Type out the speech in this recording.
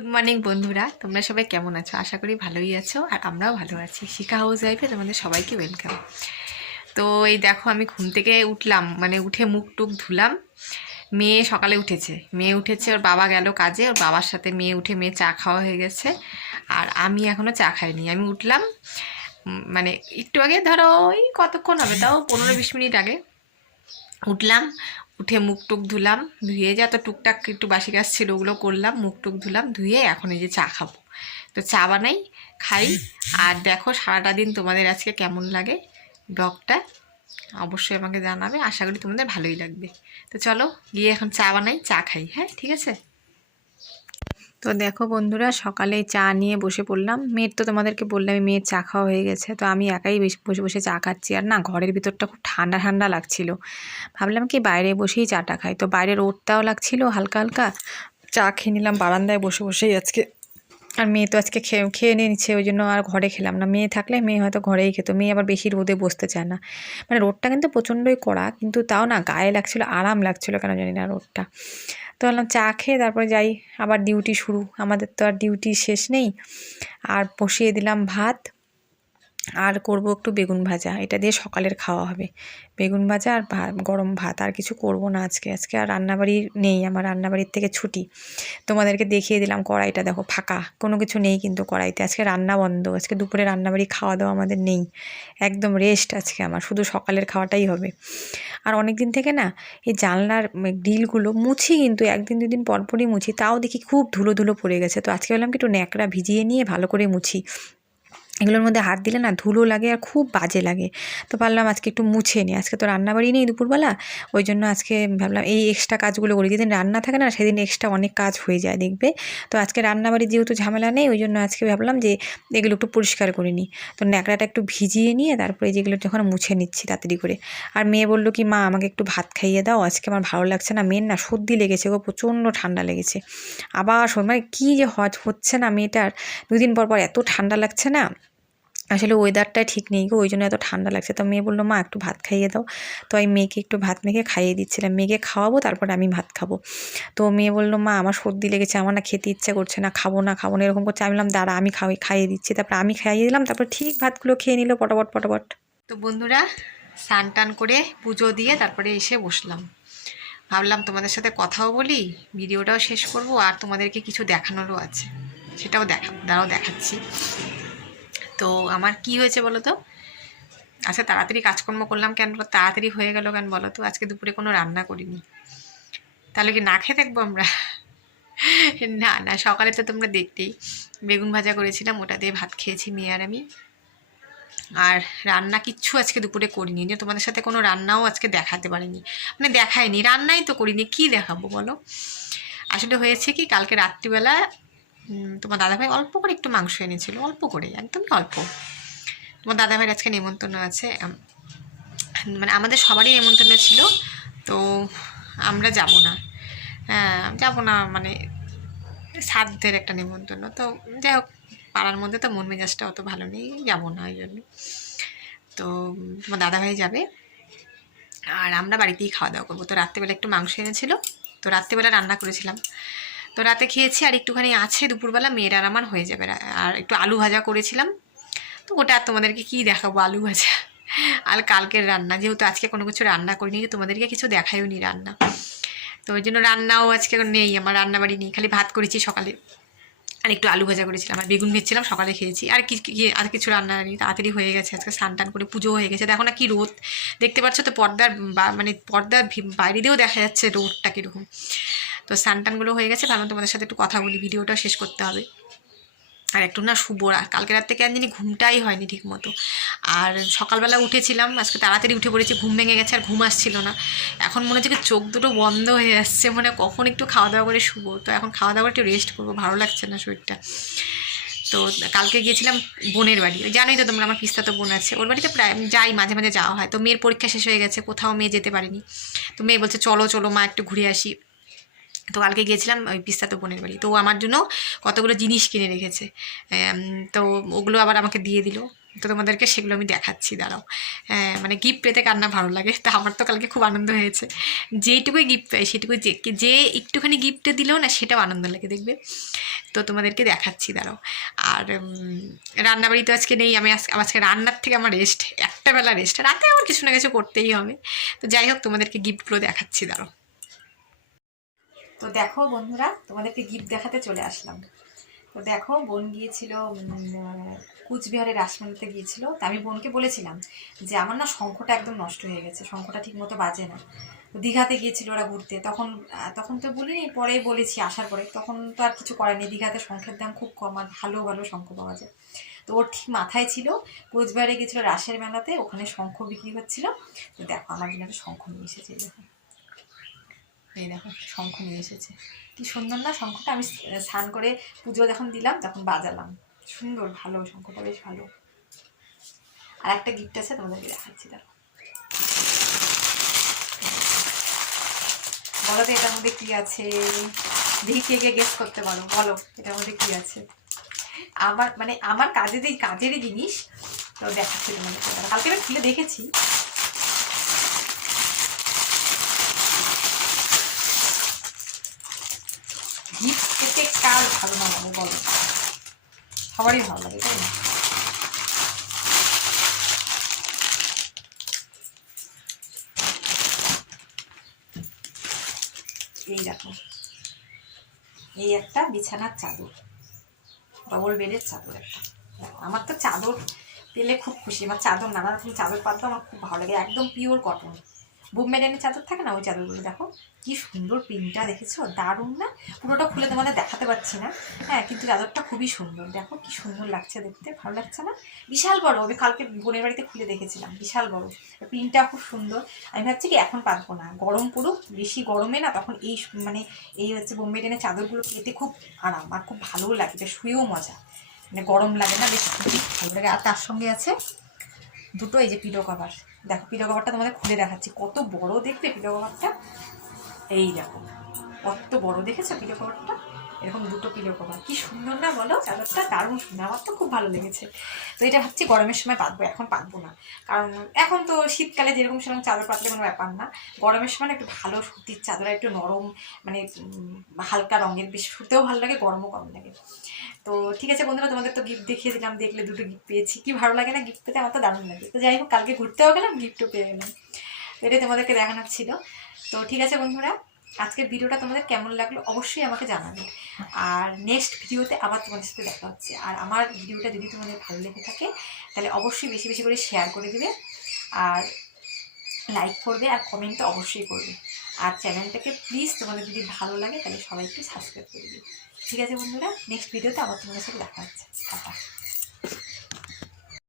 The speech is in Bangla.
গুড মর্নিং বন্ধুরা, তোমরা সবাই কেমন আছো? আশা করি ভালোই আছো, আর আমরাও ভালো আছি। শিখা হাউস ওয়াইফে তোমাদের সবাইকে ওয়েলকাম। তো এই দেখো, আমি ঘুম থেকে উঠলাম, মানে উঠে মুখ টুক ধুলাম। মেয়ে সকালে উঠেছে, ওর বাবা গেল কাজে, ওর বাবার সাথে মেয়ে উঠে, মেয়ে চা খাওয়া হয়ে গেছে, আর আমি এখনও চা খাইনি। আমি উঠলাম মানে একটু আগে, ধরো ওই কতক্ষণ হবে, তাও 15-20 মিনিট আগে উঠলাম। উঠে মুখ টুক ধুলাম, ধুয়ে যা তো টুকটাক একটু বাসি কাজ ছিল ওগুলো করলাম, মুখ টুক ধুলাম, ধুয়ে এখন এই যে চা খাবো। তো চা বানাই, খাই। আর দেখো সারাটা দিন তোমাদের আজকে কেমন লাগে ব্লগটা অবশ্যই আমাকে জানাবে, আশা করি তোমাদের ভালোই লাগবে। তো চলো গিয়ে এখন চা বানাই, চা খাই। হ্যাঁ, ঠিক আছে। তো দেখো বন্ধুরা, সকালে চা নিয়ে বসে পড়লাম। মেয়ের তো তোমাদেরকে বললাম মেয়ের চা খাওয়া হয়ে গেছে, তো আমি একাই বসে বসে চা খাচ্ছি। আর না, ঘরের ভিতরটা খুব ঠান্ডা ঠান্ডা লাগছিল, ভাবলাম কি বাইরে বসেই চাটা খাই। তো বাইরে রোদটাও লাগছিল হালকা হালকা, চা খেয়ে নিলাম বারান্দায় বসে বসেই আজকে। আর মেয়ে তো আজকে খেয়ে নিয়ে নিচ্ছে, ওই জন্য আর ঘরে খেলাম না। মেয়ে থাকলে মেয়ে হয়তো ঘরেই খেত, মেয়ে আবার বেশি রোদে বসতে চায় না। মানে রোদটা কিন্তু প্রচণ্ডই কড়া, কিন্তু তাও না গায়ে লাগছিল, আরাম লাগছিল কেন জানি না রোদটা। তো বললাম চা খেয়ে তারপরে যাই, আবার ডিউটি শুরু। আমাদের তো আর ডিউটি শেষ নেই। আর বসিয়ে দিলাম ভাত, আর করব একটু বেগুন ভাজা, এটা দিয়ে সকালের খাওয়া হবে। বেগুন ভাজা আর গরম ভাত, আর কিছু করব না আজকে আর রান্নাবাড়ি নেই, আমার রান্নাবাড়ির থেকে ছুটি। তোমাদেরকে দেখিয়ে দিলাম কড়াইটা দেখো ফাঁকা, কোনো কিছু নেই কিন্তু কড়াইতে। আজকে রান্না বন্ধ, আজকে দুপুরে রান্নাবাড়ি খাওয়া দাওয়া আমাদের নেই, একদম রেস্ট আজকে আমার, শুধু সকালের খাওয়াটাই হবে। আর অনেক দিন থেকে না এই জানলার গ্রিলগুলো মুছি, কিন্তু একদিন দুদিন পরপরই মুছি, তাও দেখি খুব ধুলো ধুলো পড়ে গেছে। তো আজকে বললাম কি একটু ন্যাকড়া ভিজিয়ে নিয়ে ভালো করে মুছি, এগুলোর মধ্যে হাত দিলে না ধুলো লাগে আর খুব বাজে লাগে। তো ভাবলাম আজকে একটু মুছে নিই, আজকে তো রান্নাবাড়ি নেই দুপুরবেলা, ওই জন্য আজকে ভাবলাম এই এক্সট্রা কাজগুলো করি। যেদিন রান্না থাকে না সেদিন এক্সট্রা অনেক কাজ হয়ে যায় দেখবে। তো আজকে রান্নাবাড়ি যেহেতু ঝামেলা নেই, ওই জন্য আজকে ভাবলাম যে এগুলো একটু পরিষ্কার করে নিই। তো ন্যাকড়াটা একটু ভিজিয়ে নিয়ে তারপরে যেগুলো যখন মুছে নিচ্ছি তাড়াতাড়ি করে। আর মেয়ে বললো কি মা আমাকে একটু ভাত খাইয়ে দাও, আজকে আমার ভালো লাগছে না। মেয়ের না সর্দি লেগেছে গো, প্রচণ্ড ঠান্ডা লেগেছে। আবার মানে কী যে হচ্ছে না মেয়েটার, দুদিন পর পর এত ঠান্ডা লাগছে না, আসলে ওয়েদারটাই ঠিক নেই গো, ওই জন্য এত ঠান্ডা লাগছে। তো মেয়ে বললো মা একটু ভাত খাইয়ে দাও। তো আমি মেয়েকে একটু ভাত মেখে খাইয়ে দিচ্ছিলাম, মেয়েকে খাওয়াবো তারপরে আমি ভাত খাবো। তো মেয়ে বললো মা আমার সর্দি লেগেছে, আমার না খেতে ইচ্ছা করছে না, খাবো না এরকম করছে। আমি বললাম দাঁড়া আমি খাইয়ে দিচ্ছি। তারপর আমি খাইয়ে দিলাম, তারপর ঠিক ভাতগুলো খেয়ে নিল পটাপট। তো বন্ধুরা, স্নান টান করে পুজো দিয়ে তারপরে এসে বসলাম। ভাবলাম তোমাদের সাথে কথাও বলি, ভিডিওটাও শেষ করব, আর তোমাদেরকে কিছু দেখানোরও আছে, সেটাও দেখাচ্ছি। তো আমার কি হয়েছে বলো তো, আচ্ছা তাড়াতাড়ি কাজকর্ম করলাম কেন, তাড়াতাড়ি হয়ে গেল কেন বলো তো? আজকে দুপুরে কোনো রান্না করিনি, তাহলে কি না খেয়ে থাকবো আমরা? না, সকালে তো তোমরা দেখতেই বেগুন ভাজা করেছিলাম, ওটা দিয়ে ভাত খেয়েছি মেয়ে আর আমি। আর রান্না কিচ্ছু আজকে দুপুরে করিনি, যে তোমাদের সাথে কোনো রান্নাও আজকে দেখাতে পারিনি, মানে দেখাইনি, রান্নাই তো করিনি, কি দেখাবো বলো? আসলে হয়েছে কি, কালকে রাত্রিবেলা তোমার দাদাভাই অল্প করে একটু মাংস এনেছিল, অল্প করে, একদমই অল্প। তোমার দাদাভাইয়ের আজকে নেমন্তন্ন আছে, মানে আমাদের সবারই নেমন্তন্ন ছিল। তো আমরা যাব না, মানে সাধ্যের একটা নেমন্তন্ন। তো যাই হোক, পাড়ার মধ্যে তো মন মেজাজটা অত ভালো নেই, যাব না ওই জন্য। তো তোমার দাদাভাই যাবে, আর আমরা বাড়িতেই খাওয়া দাওয়া করবো। তো রাত্রেবেলা একটু মাংস এনেছিল, তো রাত্রেবেলা রান্না করেছিলাম, তো রাতে খেয়েছি। আর একটুখানি আছে দুপুরবেলা, মেয়ের আর আমার হয়ে যাবে। আর একটু আলু ভাজা করেছিলাম, তো ওটা আর তোমাদেরকে কী দেখাবো, আলু ভাজা। আর কালকের রান্না, যেহেতু আজকে কোনো কিছু রান্না করিনি, তোমাদেরকে কিছু দেখাইও নি রান্না, তো ওই জন্য রান্নাও আজকে নেই, আমার রান্নাবাড়ি নেই, খালি ভাত করেছি সকালে, আর একটু আলু ভাজা করেছিলাম, আর বেগুন ভেজেছিলাম, সকালে খেয়েছি। আর কিছু রান্না নেই, তাড়াতাড়ি হয়ে গেছে। আজকে স্নান টান করে পুজো হয়ে গেছে। দেখো না কি রোদ, দেখতে পাচ্ছ তো, পর্দার বাইরে দিয়েও দেখা যাচ্ছে রোদটা কীরকম। তো স্নান টানগুলো হয়ে গেছে, ভাবলাম তোমাদের সাথে একটু কথা বলি, ভিডিওটাও শেষ করতে হবে। আর একটু না শুভ, কালকে রাত থেকে জানি ঘুমটাই হয়নি ঠিক মতো। আর সকালবেলা উঠেছিলাম, আজকে তাড়াতাড়ি উঠে পড়েছি, ঘুম ভেঙে গেছে, আর ঘুম আসছিল না। এখন মনে হচ্ছে চোখ দুটো বন্ধ হয়ে যাচ্ছে, মানে কখন একটু খাওয়া দাওয়া করে শুভ। তো এখন খাওয়া দাওয়া একটু রেস্ট করবো, ভালো লাগছে না শরীরটা। তো কালকে গিয়েছিলাম বোনের বাড়ি, জানোই তো তোমরা আমার পিস্তাতো বোন আছে, ওর বাড়িতে প্রায় যাই, মাঝে মাঝে যাওয়া হয়। তো মেয়ের পরীক্ষা শেষ হয়ে গেছে, কোথাও মেয়ে যেতে পারেনি, তো মেয়ে বলছে চলো মা একটু ঘুরে আসি। তো কালকে গিয়েছিলাম ওই পিস্তাতো বোনের বাড়ি, তো আমার জন্য কতগুলো জিনিস কিনে রেখেছে, তো ওগুলো আবার আমাকে দিয়ে দিল। তো তোমাদেরকে সেগুলো আমি দেখাচ্ছি, দাঁড়াও। মানে গিফট পেতে কার না ভালো লাগে, তা আমার তো কালকে খুব আনন্দ হয়েছে। যেইটুকুই গিফট পাই সেটুকুই, যে একটুখানি গিফটে দিলেও না সেটাও আনন্দ লাগে দেখবে। তো তোমাদেরকে দেখাচ্ছি, দাঁড়াও। আর রান্নাবাড়ি তো আজকে নেই, আমি আজকে রান্নার থেকে আমার রেস্ট, একটা বেলা রেস্ট, রাতে আমার কিছু না কিছু করতেই হবে। তো যাই হোক, তোমাদেরকে গিফটগুলো দেখাচ্ছি, দাঁড়াও। তো দেখো বন্ধুরা, তোমাদেরকে গিফট দেখাতে চলে আসলাম। তো দেখো, বোন গিয়েছিল কুচবিহারের রাসমেলাতে গিয়েছিল। তা আমি বোনকে বলেছিলাম যে আমার না শঙ্খটা একদম নষ্ট হয়ে গেছে, শঙ্খটা ঠিক মতো বাজে না। তো দীঘাতে গিয়েছিল ওরা ঘুরতে, তখন তো বলিনি, পরে বলেছি আসার পরে। তখন তো আর কিছু করেনি, দীঘাতে শঙ্খের দাম খুব কম আর ভালো ভালো শঙ্খ পাওয়া যায়। তো ওর ঠিক মাথায় ছিল, কোচবিহারে গিয়েছিলো রাসের মেলাতে, ওখানে শঙ্খ বিক্রি হচ্ছিল। তো দেখো, আমার জন্য একটা শঙ্খ নিয়ে এসেছে, দেখো, এই দেখো শঙ্খ নিয়ে এসেছে। কি সুন্দর না শঙ্খটা! আমি স্নান করে পুজো যখন দিলাম তখন বাজালাম, সুন্দর, ভালো শঙ্খটা, বেশ ভালো। আর একটা গিফট আছে, তোমাদেরকে দেখাচ্ছি, দেখো। বলো তো এটার মধ্যে কি আছে, দেখি কে কে গেস করতে পারো, বলো এটার মধ্যে কি আছে। আমার কাজেরই জিনিস। তো দেখাচ্ছি তোমাদের, কালকে আমি খুলে দেখেছি। গিফট পেতে কার ভালো না লাগে বলো, সবারই ভালো লাগে, তাই না? এই দেখো, এই একটা বিছানার চাদর, ডবল বেডের চাদর একটা। আমার তো চাদর পেলে খুব খুশি, আমার চাদর নানা রকম চাদর পাততে আমার খুব ভালো লাগে, একদম পিওর কটন বুমমেডানের চাদর থাকে না, ওই চাদরগুলো। দেখো কি সুন্দর প্রিন্টটা, দেখেছো? দারুণ না? পুরোটা খুলে তোমাদের দেখাতে পারছি না, হ্যাঁ, কিন্তু চাদরটা খুবই সুন্দর, দেখো কি সুন্দর লাগছে দেখতে, ভালো লাগছে না? বিশাল বড়, আমি কালকে বোনের বাড়িতে খুলে দেখেছিলাম, বিশাল বড়, প্রিন্টটা খুব সুন্দর। আমি ভাবছি কি এখন পাতবো না, গরম পুরো, বেশি গরমে না তখন এই হচ্ছে বোমমেডানের চাদরগুলো পেতে খুব আরাম আর খুব ভালোও লাগে, বেশ শুয়েও মজা, মানে গরম লাগে না, বেশ ভালো লাগে। আর তার সঙ্গে আছে দুটো এই যে পিলো কভার, দেখো পিলো কভারটা তোমাদের খুলে দেখাচ্ছি, কত বড় দেখবে পিলো কভারটা, এই দেখো কত বড়, দেখেছো পিলো কভারটা? এরকম দুটো পিলো কভার, কি সুন্দর না বলো? চাদরটা দারুণ সুন্দর, আমার তো খুব ভালো লেগেছে। তো এটা ভাবছি গরমের সময় পাতবো, এখন পাতবো না, কারণ এখন তো শীতকালে যেরকম সেরকম চাদর পাতলে কোনো ব্যাপার না, গরমের সময় একটু ভালো সুতির চাদর, একটু নরম, মানে হালকা রঙের, বেশ শুতেও ভালো লাগে, গরমও কম লাগে। তো ঠিক আছে বন্ধুরা, তোমাদের তো গিফট দেখিয়ে দিলাম, দেখলে দুটো গিফট পেয়েছি, কি ভালো লাগে না গিফট পেতে? আমার তো দারুণ লাগে। তো যাই হোক, কালকে ঘুরতেও গেলাম, গিফটও পেয়ে গেলাম, তো এটাই তোমাদেরকে দেখানোর ছিল। তো ঠিক আছে বন্ধুরা, আজকের ভিডিওটা তোমাদের কেমন লাগলো অবশ্যই আমাকে জানাবে, আর নেক্সট ভিডিওতে আবার তোমাদের সাথে দেখা হচ্ছে। আর আমার ভিডিওটা যদি তোমাদের ভালো লেগে থাকে তাহলে অবশ্যই বেশি বেশি করে শেয়ার করে দেবে, আর লাইক করবে, আর কমেন্ট তো অবশ্যই করবে, আর চ্যানেলটাকে প্লিজ তোমাদের যদি ভালো লাগে তাহলে সবাই একটু সাবস্ক্রাইব করে দিবে। ঠিক আছে বন্ধুরা, নেক্সট ভিডিওতে আবার তোমাদের সাথে দেখা হচ্ছে, টাটা।